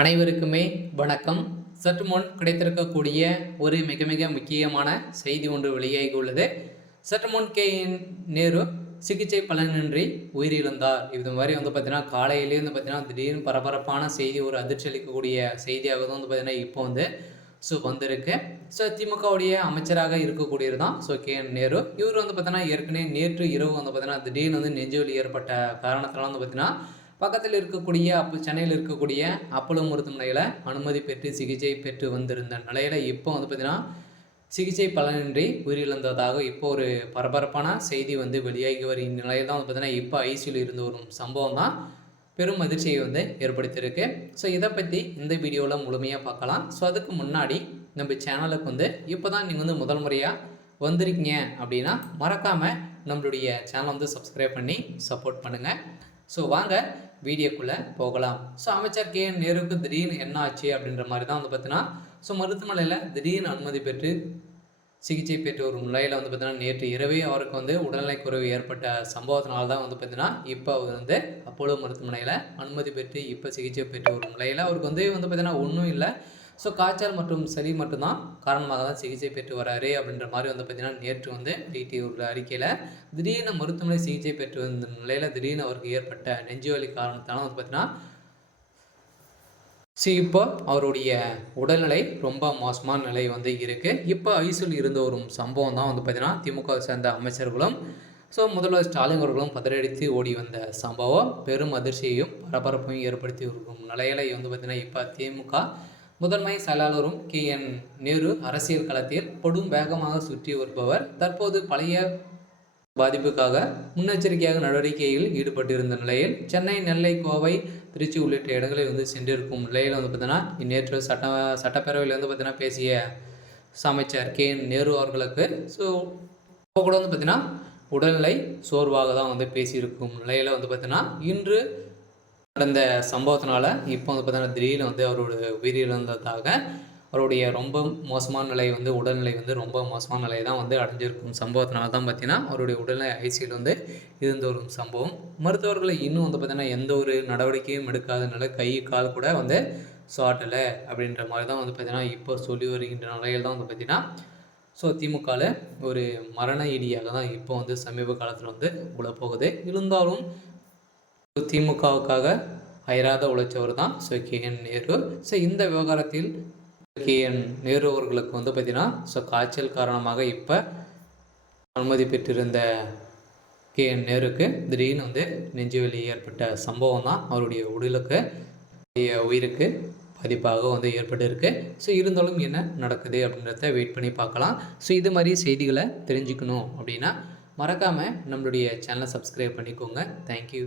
அனைவருக்குமே வணக்கம். சற்று முன் கிடைத்திருக்கக்கூடிய ஒரு மிக மிக முக்கியமான செய்தி ஒன்று வெளியாகி உள்ளது. சற்று முன் நேரு சிகிச்சை பலனின்றி உயிரிழந்தார். இது மாதிரி பார்த்தீங்கன்னா காலையிலேயே பார்த்தீங்கன்னா திடீர்னு பரபரப்பான செய்தி, ஒரு அதிர்ச்சி அளிக்கக்கூடிய செய்தியாக தான் பார்த்தீங்கன்னா இப்போ வந்திருக்கு. திமுகவுடைய அமைச்சராக இருக்கக்கூடியது தான் நேரு. இவர் பார்த்தீங்கன்னா ஏற்கனவே நேற்று இரவு பார்த்தீங்கன்னா திடீர்னு நெஞ்சுவலி ஏற்பட்ட காரணத்தினால பார்த்தீங்கன்னா பக்கத்தில் இருக்கக்கூடிய சென்னையில் இருக்கக்கூடிய அப்போலோ மருத்துவமனையில் அனுமதி பெற்று சிகிச்சை பெற்று வந்திருந்த நிலையில் இப்போ பார்த்தீங்கன்னா சிகிச்சை பலனின்றி உயிரிழந்ததாக இப்போ ஒரு பரபரப்பான செய்தி வெளியாகி வரும் நிலையில் தான் பார்த்தீங்கன்னா இப்போ ஐசியூவில் இருந்து வரும் சம்பவம் தான் பெரும் அதிர்ச்சியை ஏற்படுத்தியிருக்கு. இதை பற்றி இந்த வீடியோவில் முழுமையாக பார்க்கலாம். அதுக்கு முன்னாடி நம்ம சேனலுக்கு இப்போ தான் நீங்கள் முதல் முறையாக வந்திருக்கீங்க அப்படின்னா மறக்காமல் நம்மளுடைய சேனலை சப்ஸ்கிரைப் பண்ணி சப்போர்ட் பண்ணுங்கள். வாங்க வீடியோக்குள்ளே போகலாம். அமைச்சர் நேருக்கு திடீர்னு என்ன ஆச்சு அப்படின்ற மாதிரி தான் பார்த்தீங்கன்னா மருத்துவமனையில் திடீர்னு அனுமதி பெற்று சிகிச்சை பெற்று வரும் நிலையில் பார்த்தீங்கன்னா நேற்று இரவே அவருக்கு உடல்நிலை குறைவு ஏற்பட்ட சம்பவத்தினால தான் பார்த்தீங்கன்னா இப்போ அவர் அப்போலோ மருத்துவமனையில் அனுமதி பெற்று இப்போ சிகிச்சை பெற்று வரும் நிலையில் அவருக்கு பார்த்தீங்கன்னா ஒன்றும் இல்லை. காய்ச்சல் மற்றும் சளி மட்டும்தான் காரணமாக தான் சிகிச்சை பெற்று வராரு அப்படின்ற மாதிரி பார்த்தீங்கன்னா நேற்று வெளியிட்டு உள்ள அறிக்கையில் திடீர்னு மருத்துவமனை சிகிச்சை பெற்று வந்த நிலையில் திடீர்னு அவருக்கு ஏற்பட்ட நெஞ்சுவலி காரணத்தால் பார்த்தீங்கன்னா இப்போ அவருடைய உடல்நிலை ரொம்ப மோசமான நிலை இருக்குது. இப்போ ஐசியூவில் இருந்து வரும் சம்பவம் தான் பார்த்தீங்கன்னா திமுக சேர்ந்த அமைச்சர்களும் முதல்வர் ஸ்டாலின் அவர்களும் பதறடித்து ஓடி வந்த சம்பவம் பெரும் அதிர்ச்சியையும் பரபரப்பையும் ஏற்படுத்தி இருக்கும் நிலையில் பார்த்தீங்கன்னா இப்போ திமுக முதன்மை செயலாளரும் நேரு அரசியல் களத்தில் பொடும் வேகமாக சுற்றி வருபவர் தற்போது பழைய பாதிப்புக்காக முன்னெச்சரிக்கையாக நடவடிக்கையில் ஈடுபட்டிருந்த நிலையில் சென்னை, நெல்லை, கோவை, திருச்சி உள்ளிட்ட இடங்களில் சென்றிருக்கும் நிலையில் பார்த்தீங்கன்னா நேற்று சட்டப்பேரவையில் பார்த்தீங்கன்னா பேசிய அமைச்சர் நேரு அவர்களுக்கு கூட பார்த்தீங்கன்னா உடல்நிலை சோர்வாக தான் பேசியிருக்கும் நிலையில் பார்த்தீங்கன்னா இன்று நடந்த சம்பவத்தினால இப்போ பார்த்தீங்கன்னா திடீர்னு அவரோட உயிரிழந்ததாக அவருடைய ரொம்ப மோசமான நிலை உடல்நிலை ரொம்ப மோசமான நிலை தான் அடைஞ்சிருக்கும் சம்பவத்தினால தான் பார்த்தீங்கன்னா அவருடைய உடல்நிலை ஐசியூவில் இருந்து வரும் சம்பவம். மருத்துவர்களை இன்னும் பார்த்தீங்கன்னா எந்த ஒரு நடவடிக்கையும் எடுக்காதனால கை கால் கூட சாட்டலை அப்படின்ற மாதிரி தான் பார்த்தீங்கன்னா இப்போ சொல்லி வருகின்ற நிலையில் தான் பார்த்தீங்கன்னா திமுகவில் ஒரு மரண இடியாக தான் இப்போ சமீப காலத்தில் உழப்போகுது. இருந்தாலும் திமுகவுக்காக அயராத உழைச்சவர் தான் நேரு. இந்த விவகாரத்தில் நேரு அவர்களுக்கு பார்த்தீங்கன்னா காய்ச்சல் காரணமாக இப்போ அனுமதி பெற்றிருந்த நேருக்கு திடீர்னு நெஞ்சுவலி ஏற்பட்ட சம்பவம் தான் அவருடைய உயிருக்கு பாதிப்பாக ஏற்பட்டிருக்கு. இருந்தாலும் என்ன நடக்குது அப்படின்றத வெயிட் பண்ணி பார்க்கலாம். இது மாதிரி செய்திகளை தெரிஞ்சுக்கணும் அப்படின்னா மறக்காமல் நம்மளுடைய சேனலை சப்ஸ்கிரைப் பண்ணிக்கோங்க. தேங்க்யூ.